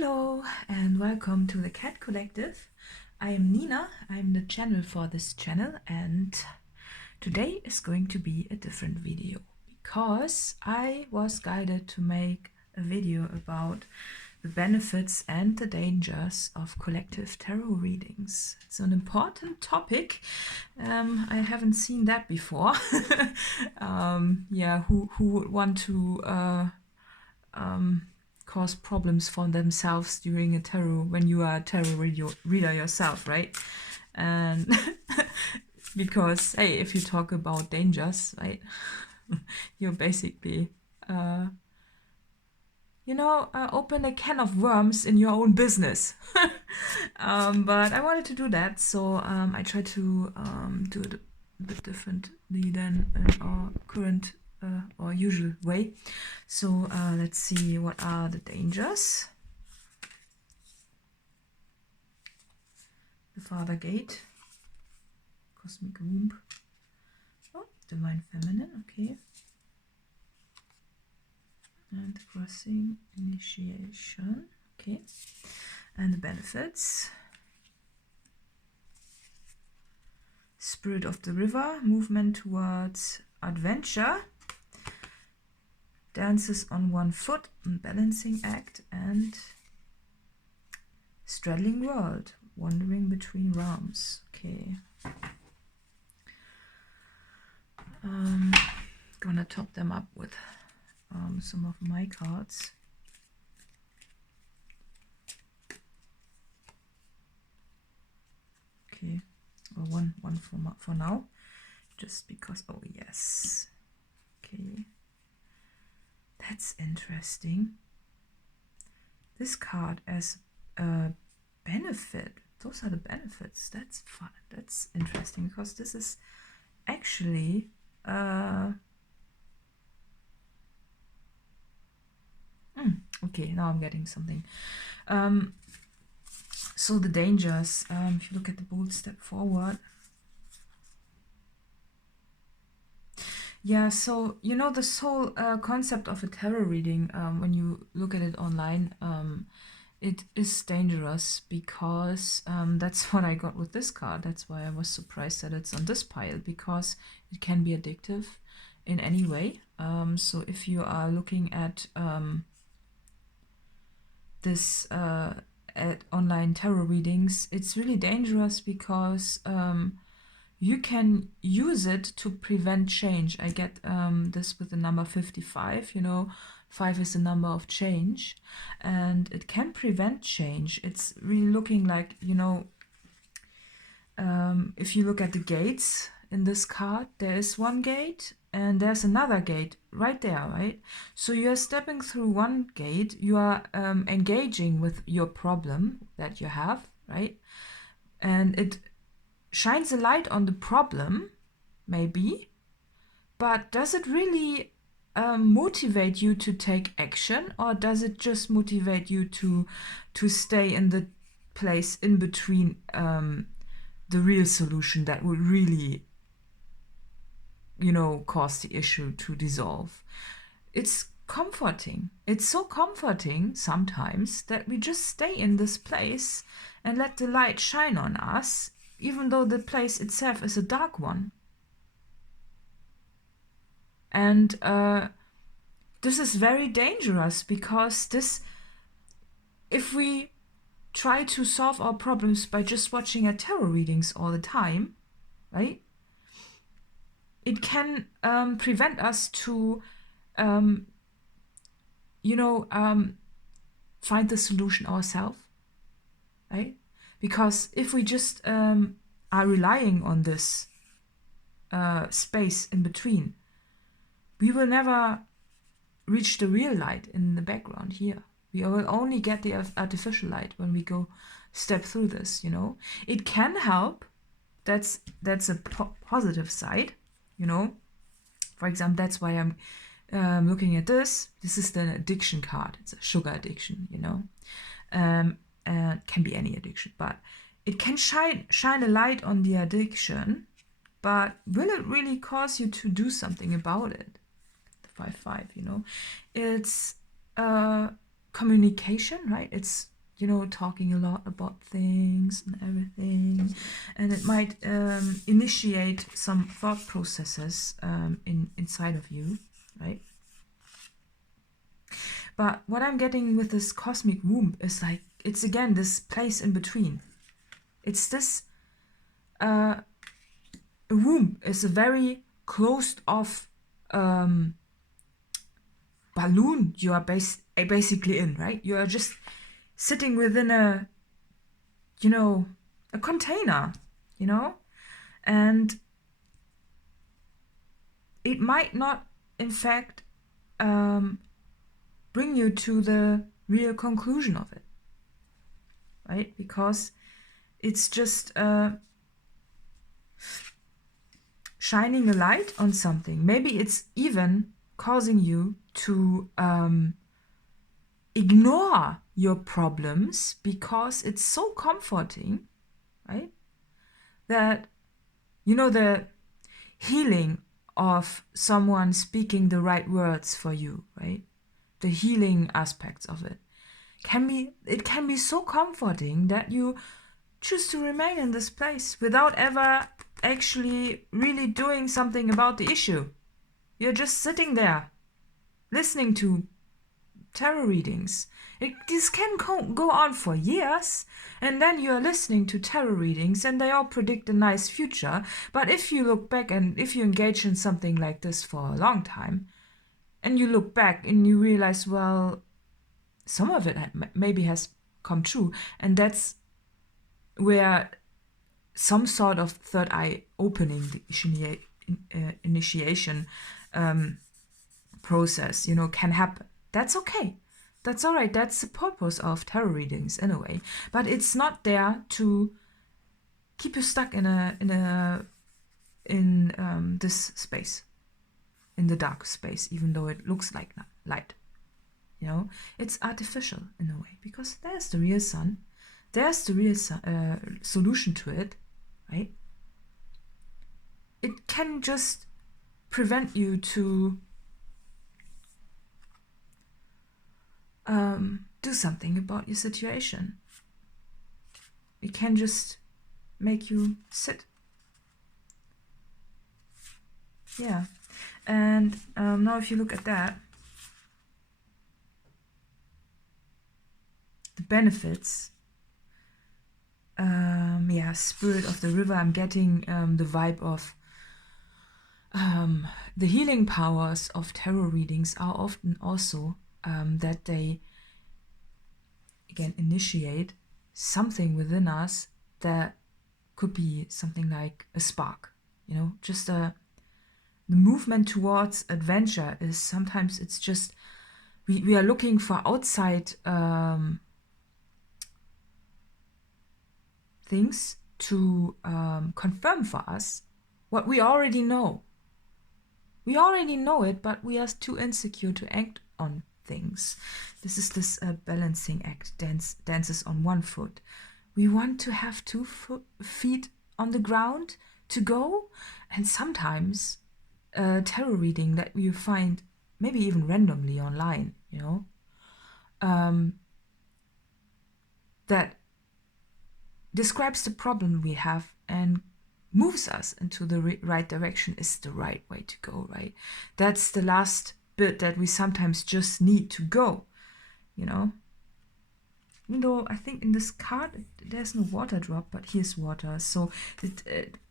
Hello and welcome to the Cat Collective. I am Nina, I'm the channel for this channel, and today is going to be a different video because I was guided to make a video about the benefits and the dangers of collective tarot readings. It's an important topic. I haven't seen that before. Who would want to cause problems for themselves during a tarot when you are a tarot reader yourself, right? And because, hey, if you talk about dangers, right, you're basically, open a can of worms in your own business. But I wanted to do that, so I tried to do it a bit differently than in our current or usual way. So let's see, what are the dangers? The Father Gate, Cosmic Womb, oh, Divine Feminine, okay. And Crossing, Initiation, okay. And the benefits: Spirit of the River, movement towards adventure, dances on one foot, balancing act, and straddling world, wandering between realms. Okay. Gonna top them up with some of my cards. Okay, well, one for now, just because. Oh yes. Okay. That's interesting. This card as a benefit. Those are the benefits. That's fun. That's interesting because this is actually okay, now I'm getting something. So the dangers, if you look at the bold step forward. Yeah, so you know this whole concept of a tarot reading, when you look at it online, it is dangerous because that's what I got with this card. That's why I was surprised that it's on this pile, because it can be addictive in any way. So if you are looking at this at online tarot readings, it's really dangerous because you can use it to prevent change. I get this with the number 55, 5 is the number of change, and it can prevent change. It's really looking like, if you look at the gates in this card, there is one gate and there's another gate right there, right? So you're stepping through one gate, you are engaging with your problem that you have, right? And it shines a light on the problem, maybe, but does it really motivate you to take action, or does it just motivate you to stay in the place in between the real solution that would really, cause the issue to dissolve? It's comforting. It's so comforting sometimes that we just stay in this place and let the light shine on us, even though the place itself is a dark one. And this is very dangerous because if we try to solve our problems by just watching at tarot readings all the time, right? It can prevent us to, find the solution ourselves, right? Because if we just are relying on this space in between, we will never reach the real light in the background here. We will only get the artificial light when we go step through this, It can help. That's a positive side, For example, that's why I'm looking at this. This is the addiction card. It's a sugar addiction, and it can be any addiction, but it can shine a light on the addiction, but will it really cause you to do something about it? The 5-5, It's communication, right? It's, you know, talking a lot about things and everything, and it might initiate some thought processes inside of you, right? But what I'm getting with this cosmic womb is like, it's again this place in between. It's this a womb is a very closed off balloon you are basically in, right? You are just sitting within a, you know, a container, you know, and it might not, in fact, bring you to the real conclusion of it, right? Because it's just shining a light on something. Maybe it's even causing you to ignore your problems because it's so comforting, right? That, you know, the healing of someone speaking the right words for you, right? The healing aspects of it can be so comforting that you choose to remain in this place without ever actually really doing something about the issue. You're just sitting there listening to tarot readings. This can go on for years, and then you're listening to tarot readings and they all predict a nice future. But if you look back and if you engage in something like this for a long time, and you look back and you realize, well, some of it maybe has come true, and that's where some sort of third eye opening, the initiation process, you know, can happen. That's okay. That's all right. That's the purpose of tarot readings in a way. But it's not there to keep you stuck in this space, in the dark space, even though it looks like light. You know, it's artificial in a way because there's the real sun. There's the real solution to it, right? It can just prevent you to do something about your situation. It can just make you sit. Yeah. And now if you look at that, the benefits, yeah, spirit of the river, I'm getting the vibe of the healing powers of tarot readings are often also that they, again, initiate something within us that could be something like a spark, you know, just the movement towards adventure is sometimes it's just, we are looking for outside things to confirm for us what we already know. We already know it, but we are too insecure to act on things. This is this balancing act, dances on one foot. We want to have 2 feet on the ground to go, and sometimes tarot reading that you find maybe even randomly online, you know, that describes the problem we have and moves us into the right direction is the right way to go, right? That's the last bit that we sometimes just need to go, you know? You know, I think in this card, there's no water drop, but here's water. So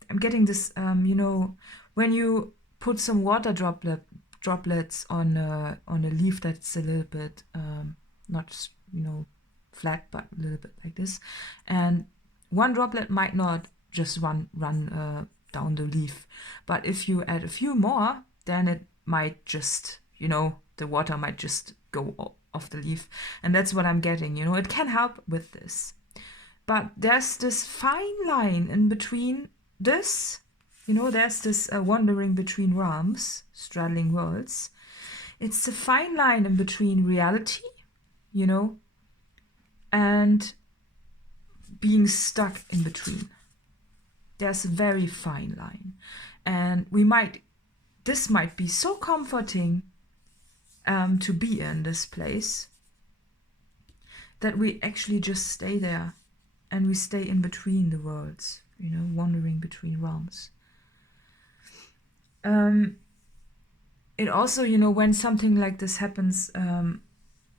I'm getting this, you know, when you put some water droplets on a leaf that's a little bit, not, you know, flat, but a little bit like this. And one droplet might not just run down the leaf. But if you add a few more, then it might just, you know, the water might just go off the leaf. And that's what I'm getting, you know, it can help with this. But there's this fine line in between this, you know, there's this wandering between realms, straddling worlds. It's a fine line in between reality, you know, and being stuck in between. There's a very fine line. And this might be so comforting to be in this place. that we actually just stay there and we stay in between the worlds, you know, wandering between realms. It also, you know, when something like this happens,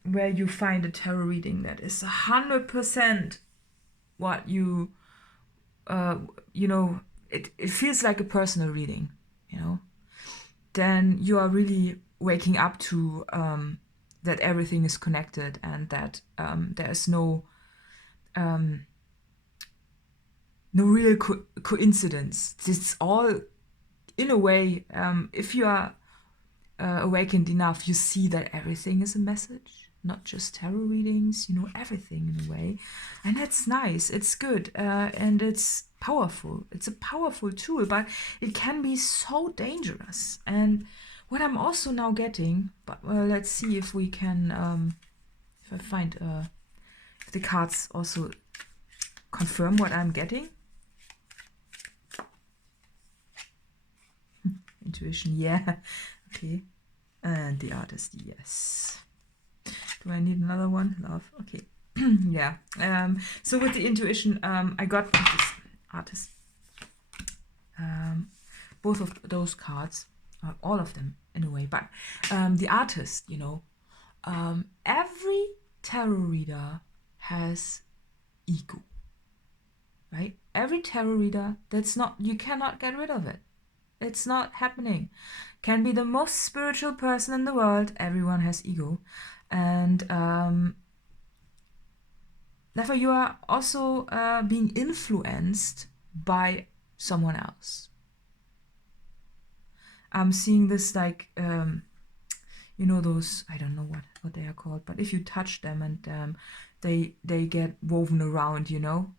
where you find a tarot reading that is 100% what you, you know, it feels like a personal reading, you know, then you are really waking up to that everything is connected and that there's no real coincidence. It's all, in a way, if you are awakened enough, you see that everything is a message, not just tarot readings, you know, everything in a way. And that's nice, it's good, and it's powerful. It's a powerful tool, but it can be so dangerous. And what I'm also now getting, but let's see if we can, if I find, if the cards also confirm what I'm getting. Intuition, yeah. Okay. And the artist, yes. Do I need another one? Love. Okay. Yeah. So with the intuition, I got this artist. Both of those cards, all of them in a way, but the artist, you know, every tarot reader has ego, right? Every tarot reader, that's not, you cannot get rid of it. It's not happening. Can be the most spiritual person in the world. Everyone has ego. And therefore you are also being influenced by someone else. I'm seeing this like, you know, those, I don't know what they are called, but if you touch them and they get woven around, you know,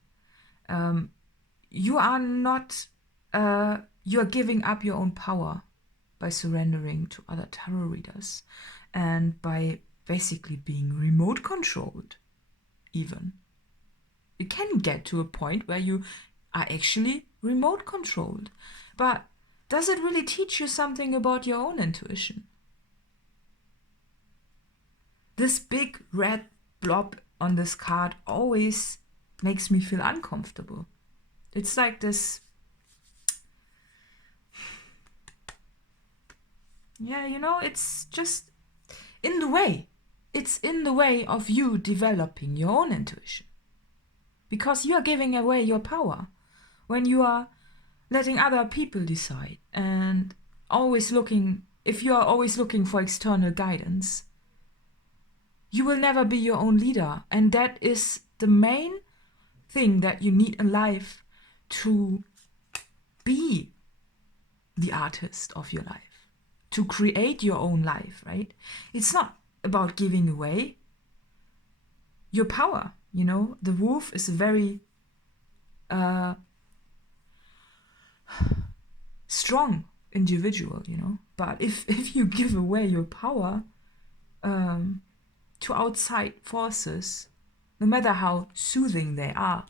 you are not, you are giving up your own power by surrendering to other tarot readers and by basically being remote controlled even. You can get to a point where you are actually remote controlled. But does it really teach you something about your own intuition? This big red blob on this card always makes me feel uncomfortable. It's like this, yeah, you know, it's just in the way. It's in the way of you developing your own intuition. Because you are giving away your power when you are letting other people decide and always looking, if you are always looking for external guidance, you will never be your own leader. And that is the main thing that you need in life to be the artist of your life, to create your own life, right? It's not about giving away your power, you know? The wolf is a very strong individual, you know? But if you give away your power to outside forces, no matter how soothing they are,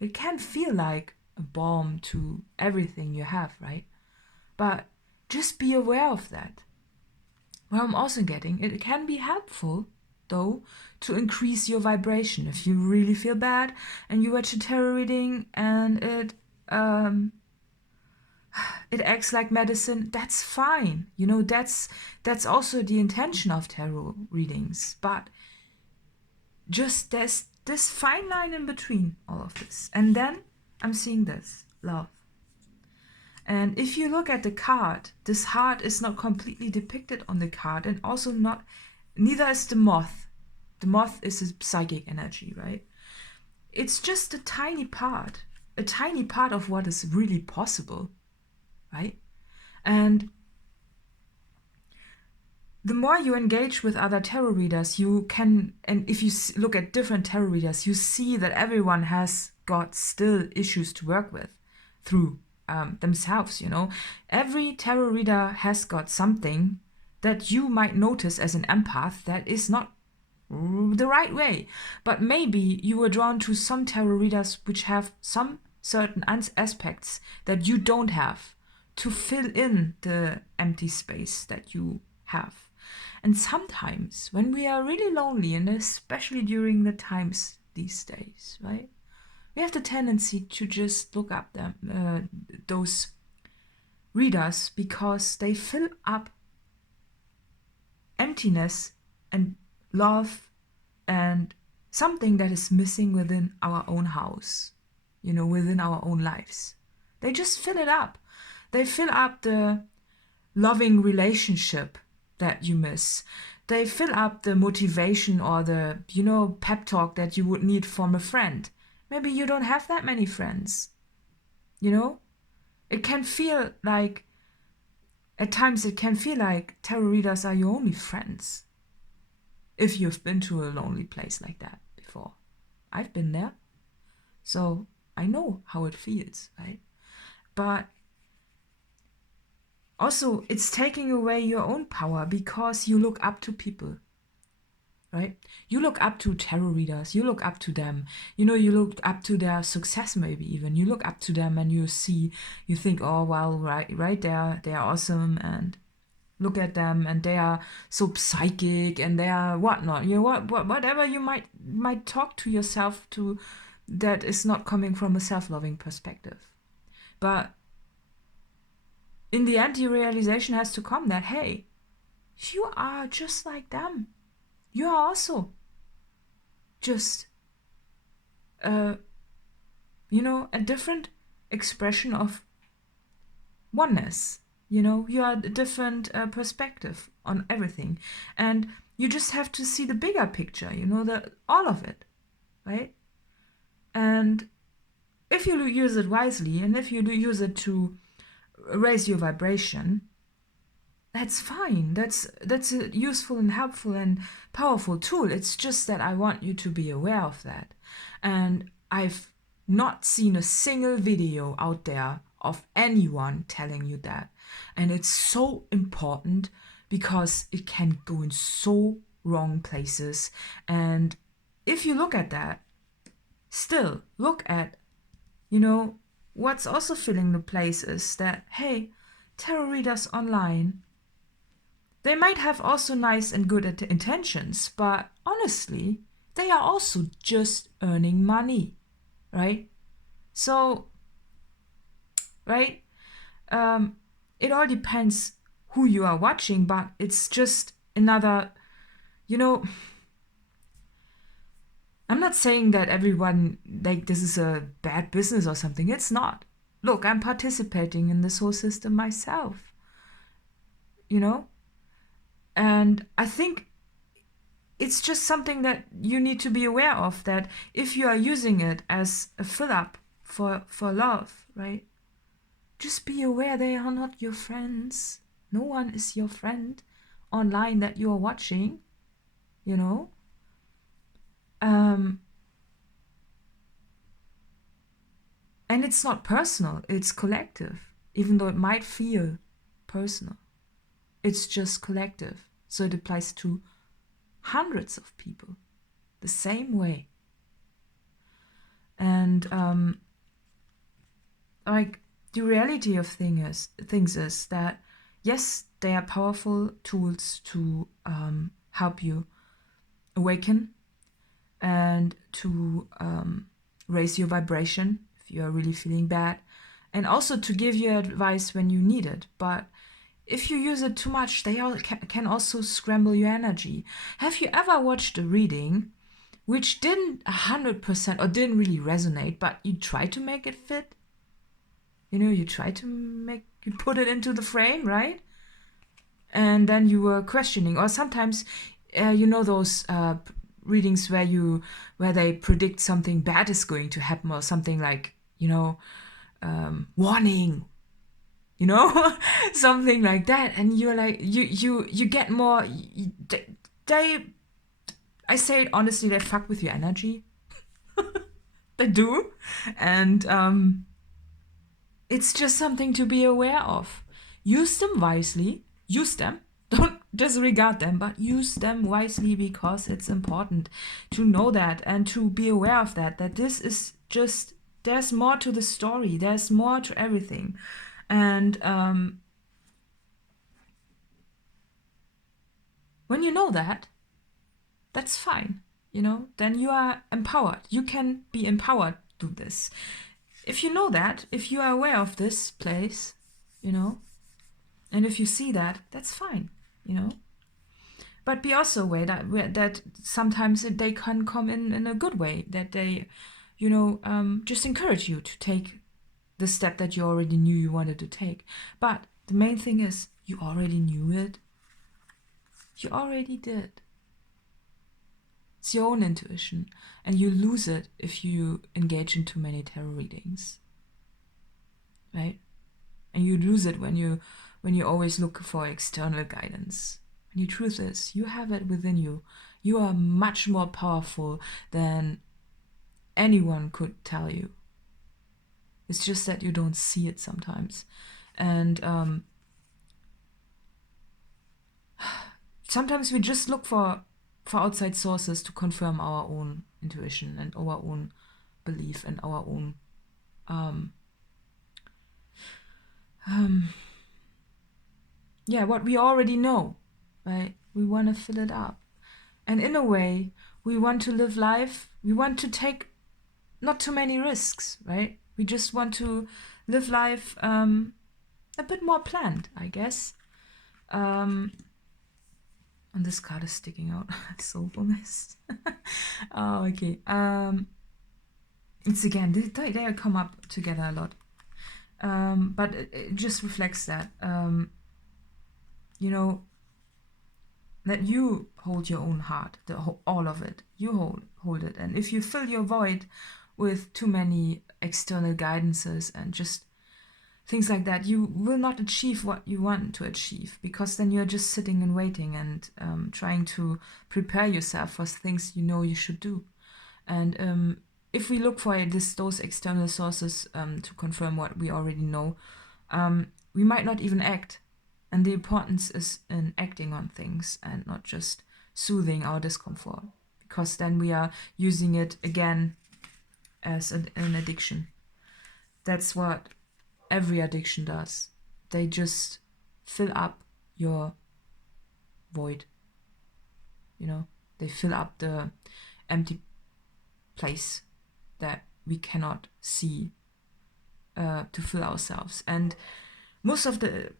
it can feel like a bomb to everything you have, right? But just be aware of that. What I'm also getting, it can be helpful, though, to increase your vibration. If you really feel bad and you watch a tarot reading and it acts like medicine, that's fine. You know, that's also the intention of tarot readings. But just there's this fine line in between all of this. And then I'm seeing this, love. And if you look at the card, this heart is not completely depicted on the card, and also neither is the moth. The moth is a psychic energy, right? It's just a tiny part of what is really possible, right? And the more you engage with other tarot readers, you can, and if you look at different tarot readers, you see that everyone has got still issues to work with through themselves, you know. Every tarot reader has got something that you might notice as an empath that is not the right way. But maybe you were drawn to some tarot readers which have some certain aspects that you don't have to fill in the empty space that you have. And sometimes when we are really lonely, and especially during the times these days, right, we have the tendency to just look up those readers, because they fill up emptiness and love and something that is missing within our own house, within our own lives. They just fill it up. They fill up the loving relationship that you miss. They fill up the motivation or the, pep talk that you would need from a friend. Maybe you don't have that many friends. It can feel like, at times it can feel like tarot readers are your only friends. If you've been to a lonely place like that before. I've been there. So I know how it feels, right? But also, it's taking away your own power, because you look up to people, right? You look up to tarot readers. You look up to them. You look up to their success, maybe even. You look up to them and you think, oh, well, right there, they are awesome, and look at them, and they are so psychic, and they are whatnot. Whatever you might talk to yourself to, that is not coming from a self-loving perspective. But in the end, the realization has to come that, hey, you are just like them. You are also just, a different expression of oneness. You are a different perspective on everything. And you just have to see the bigger picture, all of it, right? And if you use it wisely, and if you use it to raise your vibration, that's fine. That's a useful and helpful and powerful tool. It's just that I want you to be aware of that. And I've not seen a single video out there of anyone telling you that. And it's so important, because it can go in so wrong places. And if you look at that, still look at, what's also filling the place is that, hey, tarot readers online, they might have also nice and good intentions, but honestly, they are also just earning money, right? So, right? It all depends who you are watching, but it's just another, I'm not saying that everyone, like, this is a bad business or something. It's not. Look, I'm participating in this whole system myself, And I think it's just something that you need to be aware of, that if you are using it as a fill-up for love, right? Just be aware they are not your friends. No one is your friend online that you are watching, And it's not personal, it's collective, even though it might feel personal. It's just collective. So it applies to hundreds of people the same way. And the reality of things is that, yes, they are powerful tools to help you awaken and to raise your vibration if you are really feeling bad, and also to give you advice when you need it. But if you use it too much, they can also scramble your energy. Have you ever watched a reading which didn't 100% or didn't really resonate, but you try to make it fit? You try to you put it into the frame, right? And then you were questioning. Or sometimes, those readings where they predict something bad is going to happen, or something like, warning, something like that. And you're like, you get more, I say it honestly, they fuck with your energy. They do. And it's just something to be aware of. Use them wisely. Use them. Don't disregard them, but use them wisely, because it's important to know that and to be aware of that this is just, there's more to the story. There's more to everything. And When you know that, that's fine, you know, then you are empowered. You can be empowered to do this. If you know that, if you are aware of this place, you know, and if you see that, that's fine, you know. But be also aware that sometimes they can come in a good way, that they, you know, just encourage you to take the step that you already knew you wanted to take. But the main thing is, you already knew it. You already did. It's your own intuition, and you lose it if you engage in too many tarot readings, right? And you lose it when you always look for external guidance. And the truth is, you have it within you. You are much more powerful than anyone could tell you. It's just that you don't see it sometimes. And sometimes we just look for outside sources to confirm our own intuition and our own belief and our own yeah, what we already know, right? We want to fill it up. And in a way, we want to live life, we want to take not too many risks, right? We just want to live life a bit more planned, I guess. And this card is sticking out. Soulfulness. Oh, okay. It's again, they come up together a lot. But it just reflects that, you know, that you hold your own heart, all of it. You hold it. And if you fill your void with too many external guidances and just things like that, you will not achieve what you want to achieve, because then you're just sitting and waiting and trying to prepare yourself for things you know you should do. And if we look for those external sources to confirm what we already know, we might not even act. And the importance is in acting on things and not just soothing our discomfort, because then we are using it again as an addiction. That's what every addiction does. They just fill up your void. You know, they fill up the empty place that we cannot see to fill ourselves. And most of the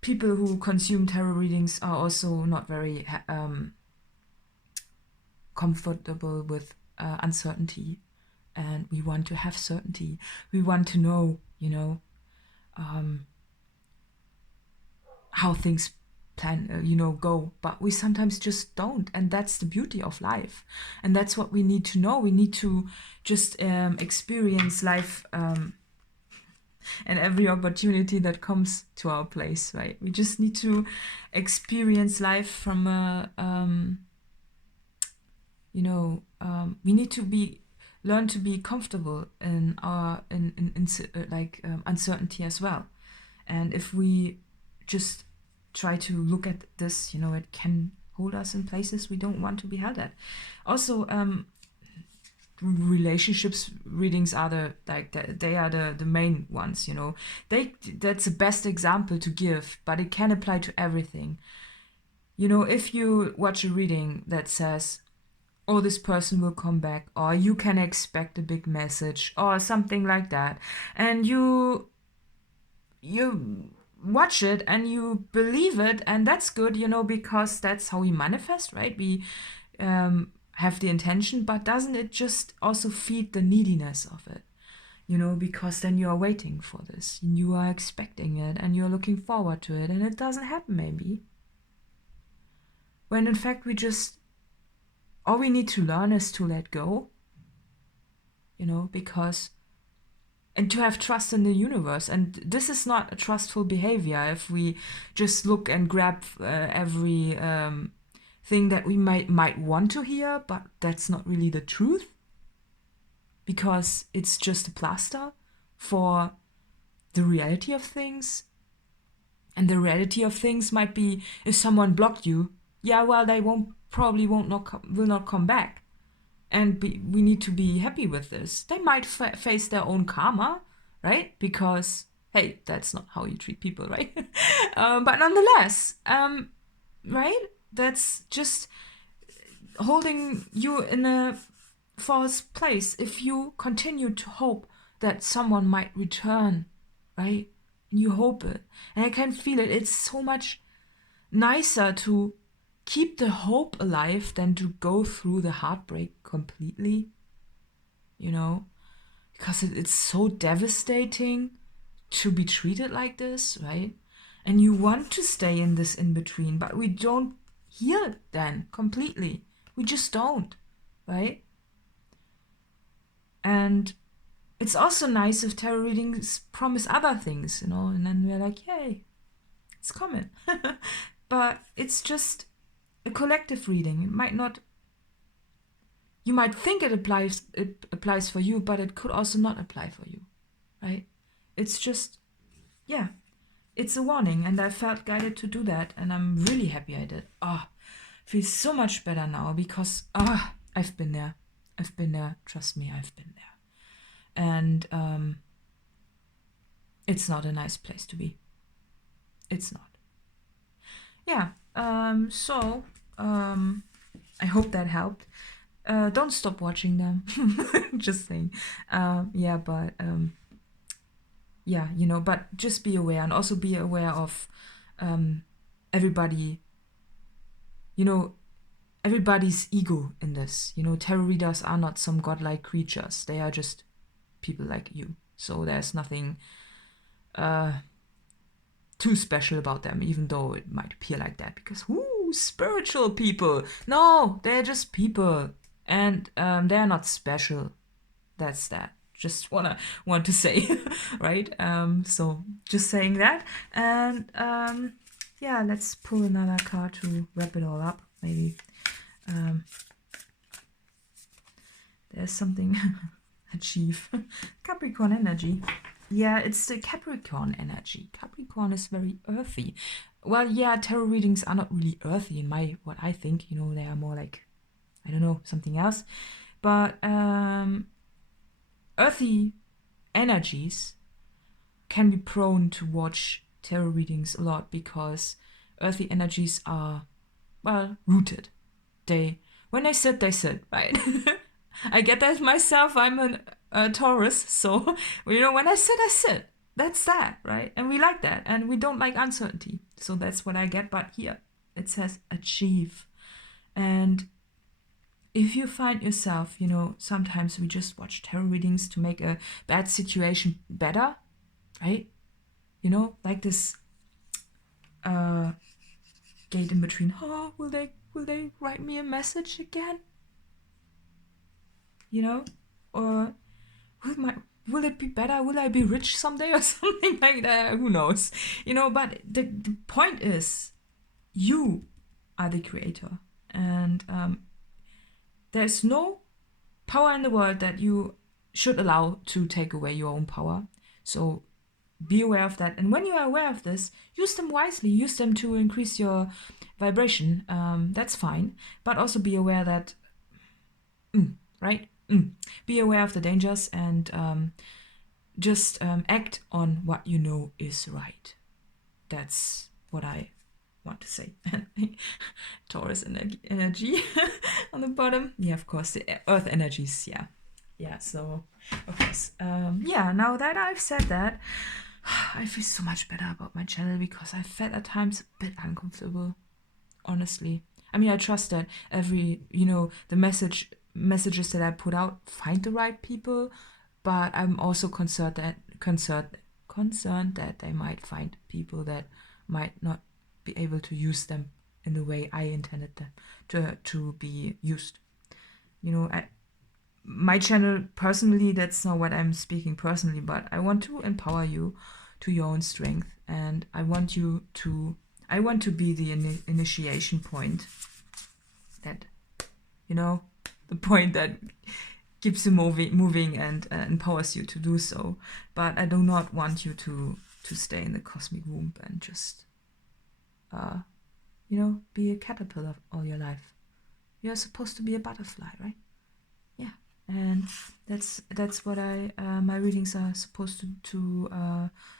people who consume tarot readings are also not very comfortable with uncertainty. And we want to have certainty. We want to know, you know, how things go, but we sometimes just don't, and that's the beauty of life, and that's what we need to know. We need to just experience life and every opportunity that comes to our place, right? We just need to experience life from a we need to learn to be comfortable in our uncertainty as well. And if we just try to look at this, you know, it can hold us in places we don't want to be held at. Also, relationships readings are the main ones, you know. That's the best example to give, but it can apply to everything. You know, if you watch a reading that says, oh, this person will come back, or you can expect a big message, or something like that, and you watch it and you believe it, and that's good, you know, because that's how we manifest, right? We have the intention, but doesn't it just also feed the neediness of it, you know, because then you are waiting for this, and you are expecting it, and you're looking forward to it, and it doesn't happen maybe, when in fact all we need to learn is to let go, you know, and to have trust in the universe. And this is not a trustful behavior if we just look and grab every thing that we might want to hear, but that's not really the truth, because it's just a plaster for the reality of things. And the reality of things might be, if someone blocked you, yeah, well, they will not come back. And we need to be happy with this. They might face their own karma, right? Because, hey, that's not how you treat people, right? But nonetheless, right? that's just holding you in a false place if you continue to hope that someone might return, right? And you hope it. And I can feel it. It's so much nicer to keep the hope alive than to go through the heartbreak completely, you know? Because it's so devastating to be treated like this, right? And you want to stay in this in between, but we don't heal then completely. We just don't, right? And it's also nice if tarot readings promise other things, you know, and then we're like, yay, it's coming. But it's just a collective reading. It might not, you might think it applies for you, but it could also not apply for you, right? It's just, yeah, it's a warning, and I felt guided to do that, and I'm really happy I did. I feel so much better now because I've been there. I've been there. Trust me, I've been there. And it's not a nice place to be. It's not. Yeah. So I hope that helped. Don't stop watching them. Just saying. Yeah, but yeah, you know, but just be aware, and also be aware of everybody, you know, everybody's ego in this. You know, tarot readers are not some godlike creatures. They are just people like you. So there's nothing too special about them, even though it might appear like that, because spiritual people. No, they're just people, and they're not special. That's that. Just want to say, right? So just saying that, and yeah, let's pull another card to wrap it all up. Maybe there's something. Achieve. Capricorn energy. Yeah, it's the Capricorn energy. Capricorn is very earthy. Well, yeah, tarot readings are not really earthy in what I think. You know, they are more like, I don't know, something else. But earthy energies can be prone to watch tarot readings a lot because earthy energies are, well, rooted. When they sit, right? I get that myself. I'm a Taurus, so you know, when I sit. That's that, right? And we like that, and we don't like uncertainty. So that's what I get. But here it says achieve, and if you find yourself, you know, sometimes we just watch tarot readings to make a bad situation better, right? You know, like this gate in between. Oh, will they write me a message again? You know, or will it be better? Will I be rich someday or something like that? Who knows? You know, but the point is, you are the creator, and there's no power in the world that you should allow to take away your own power. So be aware of that, and when you are aware of this, use them wisely. Use them to increase your vibration. That's fine, but also be aware that, right? Be aware of the dangers, and just act on what you know is right. That's what I want to say. Taurus energy on the bottom. Yeah, of course, the earth energies. Yeah. So of course, yeah. Now that I've said that, I feel so much better about my channel, because I felt at times a bit uncomfortable. Honestly, I mean, I trust that the messages that I put out find the right people, but I'm also concerned that they might find people that might not be able to use them in the way I intended them to be used. You know, my channel personally, that's not what I'm speaking personally, but I want to empower you to your own strength, and I want to be the initiation point, that, you know, the point that keeps you moving and empowers you to do so. But I do not want you to stay in the cosmic womb and just, be a caterpillar all your life. You're supposed to be a butterfly, right? Yeah, and that's what my readings are supposed to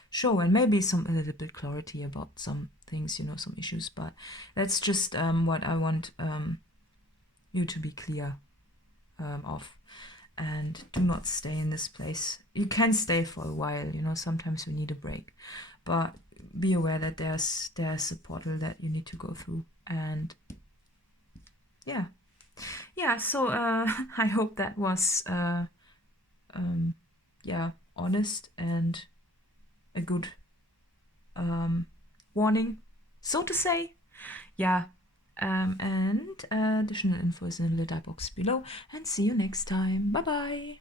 show, and maybe a little bit clarity about some things, some issues, but that's just what I want you to be clear of. And do not stay in this place. You can stay for a while, sometimes we need a break, but be aware that there's a portal that you need to go through. And yeah, so I hope that was honest and a good warning, so to say. And additional info is in the letter box below, and see you next time. Bye bye.